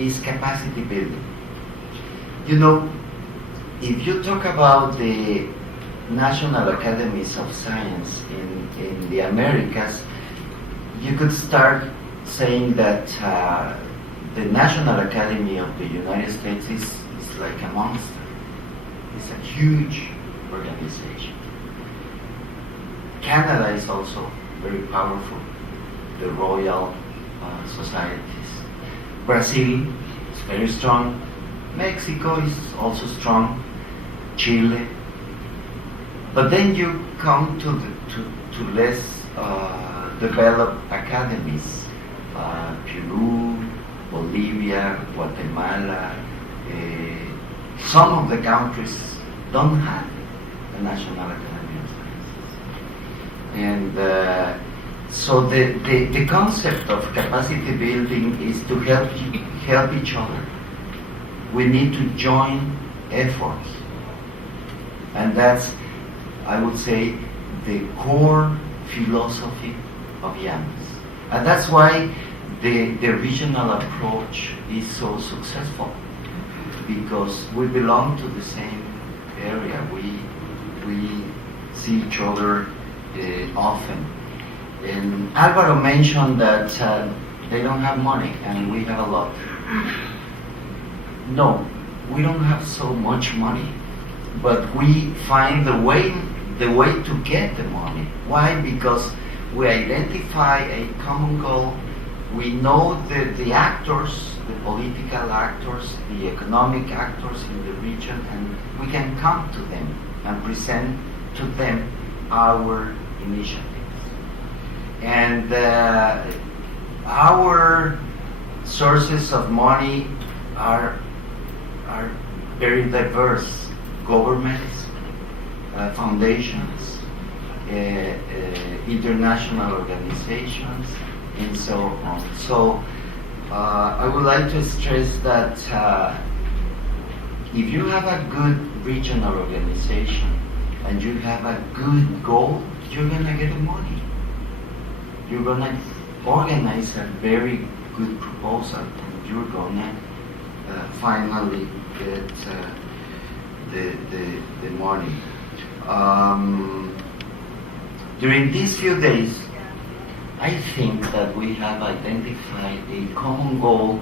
is capacity building. You know, if you talk about the National Academies of Science in the Americas, you could start saying that the National Academy of the United States is like a monster. It's a huge organization. Canada is also very powerful, the Royal Societies. Brazil is very strong. Mexico is also strong. Chile. But then you come to less developed academies. Peru, Bolivia, Guatemala. Some of the countries don't have a National Academy of Sciences. And so the concept of capacity building is to help each other. We need to join efforts. And that's, I would say, the core philosophy of IANAS. And that's why the regional approach is so successful, because we belong to the same area. We see each other often. And Alvaro mentioned that they don't have money and we have a lot. No, we don't have so much money, but we find the way to get the money. Why? Because we identify a common goal. We know the actors, the political actors, the economic actors in the region, and we can come to them and present to them our initiatives. And our sources of money are very diverse. Governments, foundations, international organizations, and so on. So I would like to stress that if you have a good regional organization and you have a good goal, you're going to get the money. You're going to organize a very good proposal, and you're going to finally get the money. During these few days, I think that we have identified a common goal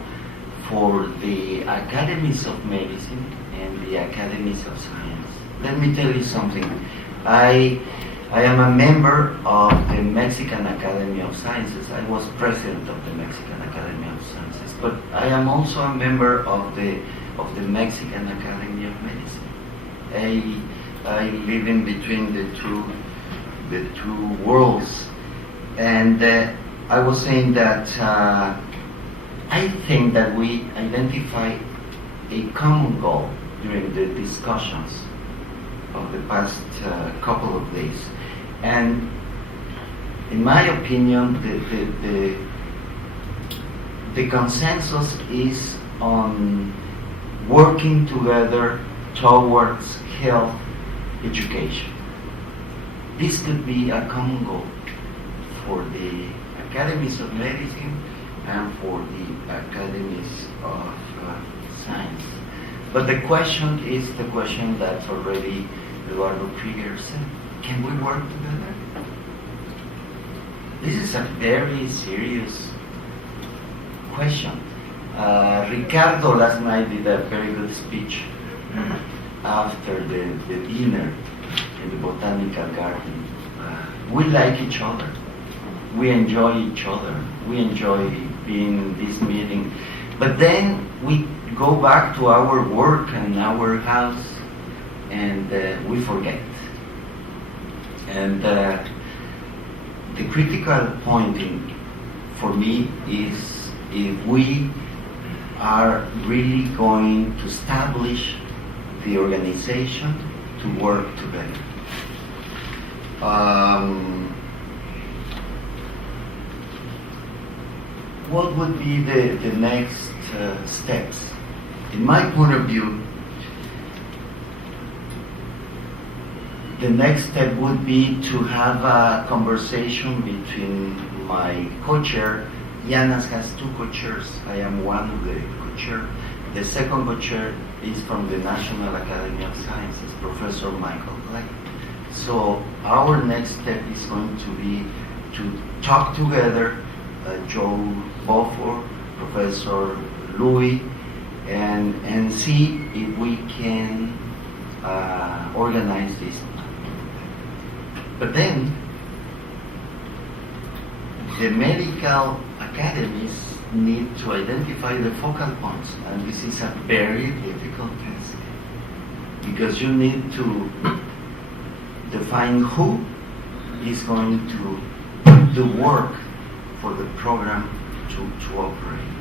for the academies of medicine and the academies of science. Let me tell you something. I am a member of the Mexican Academy of Sciences. I was president of the Mexican Academy of Sciences, but I am also a member of the Mexican Academy of Medicine. I live in between the two worlds, and I was saying that I think that we identify a common goal during the discussions of the past couple of days, and in my opinion, the consensus is on working together towards health education. This could be a common goal for the academies of medicine and for the academies of science. But the question is the question that already Eduardo Krieger said. Can we work together? This is a very serious question. Ricardo last night did a very good speech after the dinner in the botanical garden. We like each other. We enjoy each other. We enjoy being in this meeting. But then we go back to our work and our house, and we forget. And the critical point for me is if we are really going to establish the organization to work together. What would be the next steps? In my point of view, the next step would be to have a conversation between my co-chair IANAS has two co-chairs. I am one of the co-chair. The second co-chair is from the National Academy of Sciences, Professor Michael Black. So our next step is going to be to talk together, Joe Boufford, Professor Louis, and see if we can organize this. But then, the medical academies need to identify the focal points, and this is a very difficult task because you need to define who is going to do work for the program to operate,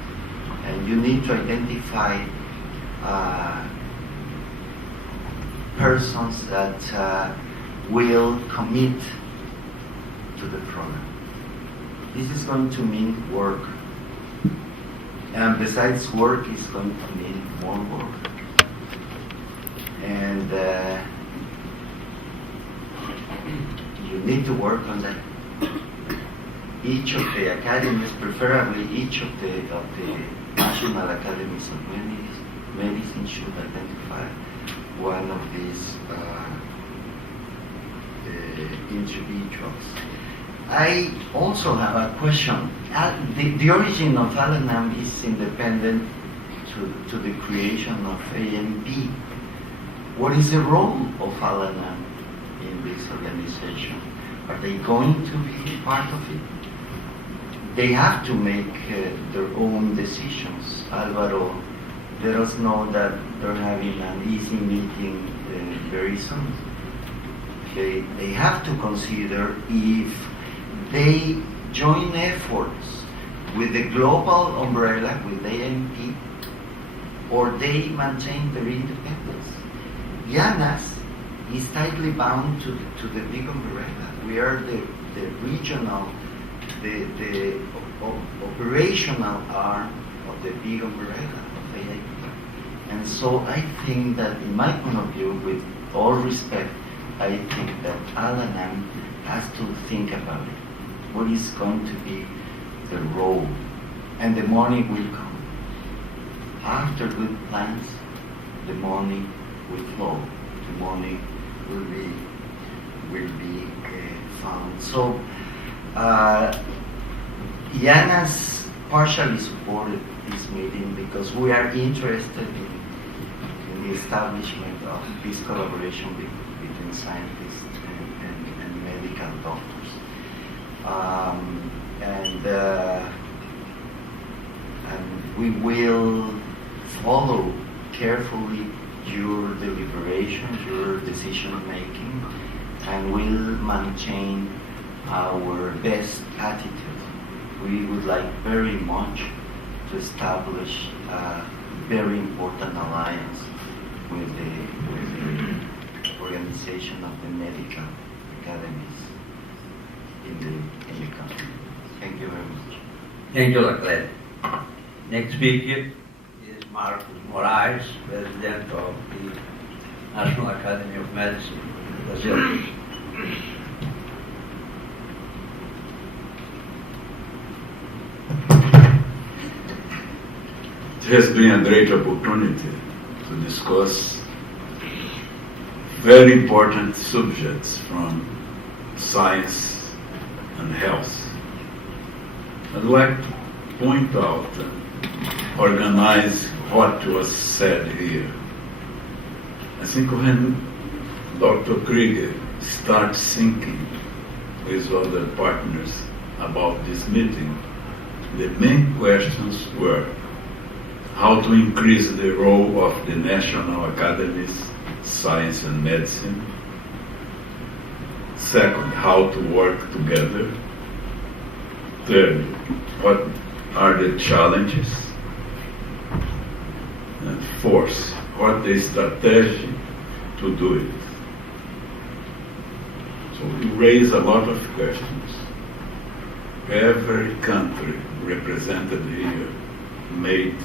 and you need to identify persons that will commit to the program. This is going to mean work. And besides work, it's going to mean more work. And you need to work on that. Each of the academies, preferably each of the National Academies of Medicine should identify one of these individuals. I also have a question. The origin of ALANAM is independent to the creation of AMP. What is the role of ALANAM in this organization? Are they going to be part of it? They have to make their own decisions. Alvaro let us know that they're having an easy meeting very soon. They have to consider if they join efforts with the global umbrella, with AMP, or they maintain their independence. IANAS is tightly bound to the big umbrella. We are the regional, the operational arm of the big umbrella of AMP. And so I think that, in my point of view, with all respect, I think that ALANAM has to think about it. What is going to be the role? And the money will come. After good plans, the money will flow. The money will be found. So IANAS partially supported this meeting because we are interested in the establishment of this collaboration between scientists and medical doctors. And we will follow carefully your deliberations, your decision making, and will maintain our best attitude. We would like very much to establish a very important alliance with the organization of the medical academies in the country. Thank you very much. Thank you, Laclette. Next speaker is Moraes, President of the National Academy of Medicine, Brazil. It has been a great opportunity to discuss very important subjects from science and health. I'd like to point out and organize what was said here. I think when Dr. Krieger starts thinking with other partners about this meeting, the main questions were how to increase the role of the National Academies, Science and Medicine. Second, how to work together. Third, what are the challenges? And fourth, what the strategy to do it. So we raise a lot of questions. Every country represented here made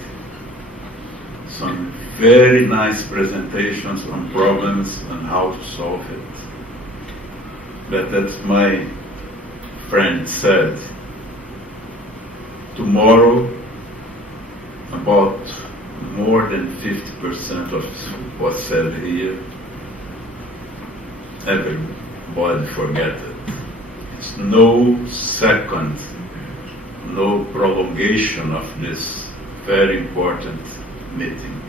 some very nice presentations on problems and how to solve it. But as my friend said, tomorrow, about more than 50% of what's said here, everybody forget it. It's no second, no prolongation of this very important meeting.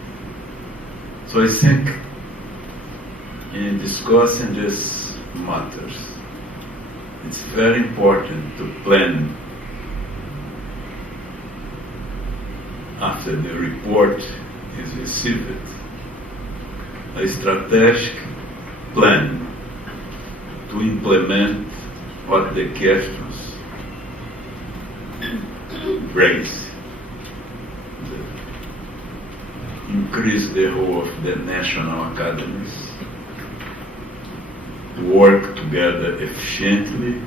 So I think in discussing these matters, it's very important to plan after the report is received, a strategic plan to implement what the questions raise. Increase the role of the national academies, work together efficiently,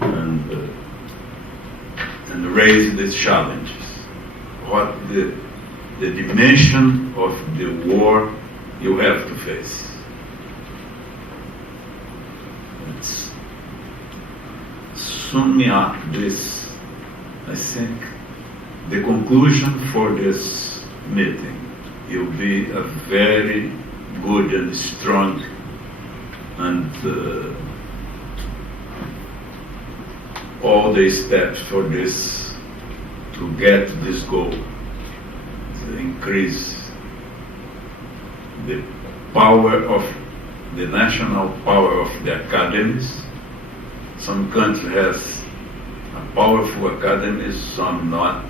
and raise the challenges. What the dimension of the war you have to face. It's summing up this, I think the conclusion for this meeting will be a very good and strong and all the steps for this to get this goal, to increase the power of the national power of the academies. Some country has a powerful academy, some not.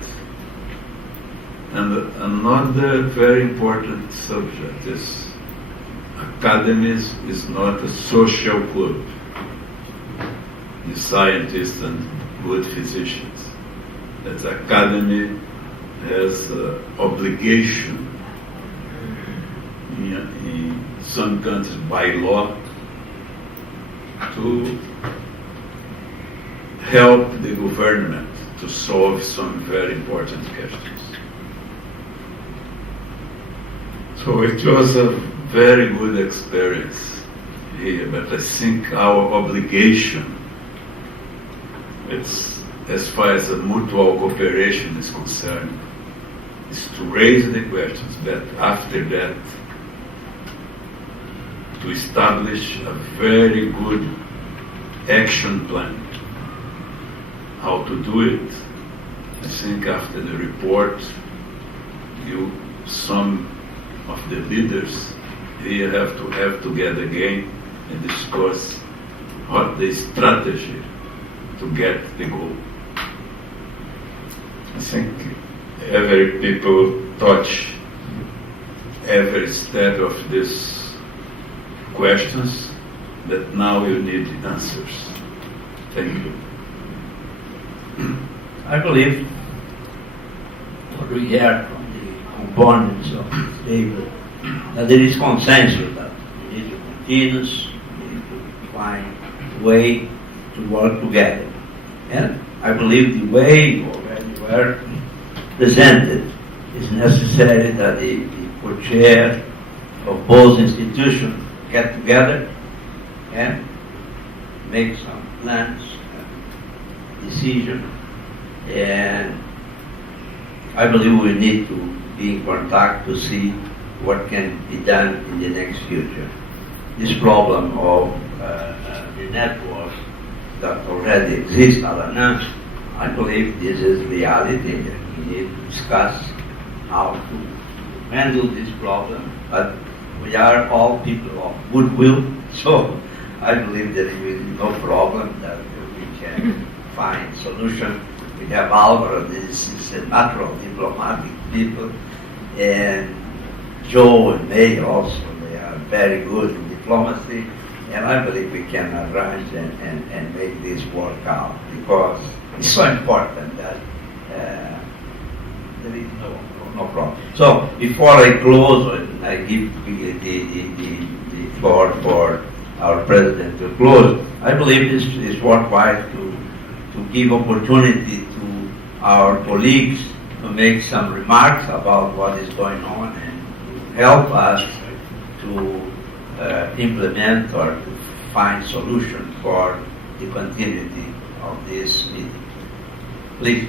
And another very important subject is academies is not a social club. The scientists and good physicians. That academy has obligation in some countries by law to help the government to solve some very important questions. So it was a very good experience here, but I think our obligation, it's, as far as the mutual cooperation is concerned, is to raise the questions, but after that, to establish a very good action plan. How to do it? I think after the report, some of the leaders here have to have together again and discuss what the strategy to get the goal. I think every people touch every step of these questions that now you need answers. Thank you. I believe what we heard from the components of this table, that there is consensus that we need to continue, we need to find a way to work together. And I believe the way already were presented is necessary that the co-chair of both institutions get together and make some plans, decision, and I believe we need to be in contact to see what can be done in the next future. This problem of the networks that already exist, ALANAM, I believe this is reality. We need to discuss how to handle this problem, but we are all people of goodwill, so I believe there will be no problem that we can find solution. We have Alvaro, this is a natural diplomatic people, and Joe and May also, they are very good in diplomacy, and I believe we can arrange and make this work out, because it's so important that there is no problem. So before I close, and I give the floor for our president to close, I believe this is worthwhile to give opportunity to our colleagues to make some remarks about what is going on and to help us to implement or to find solutions for the continuity of this meeting. Please.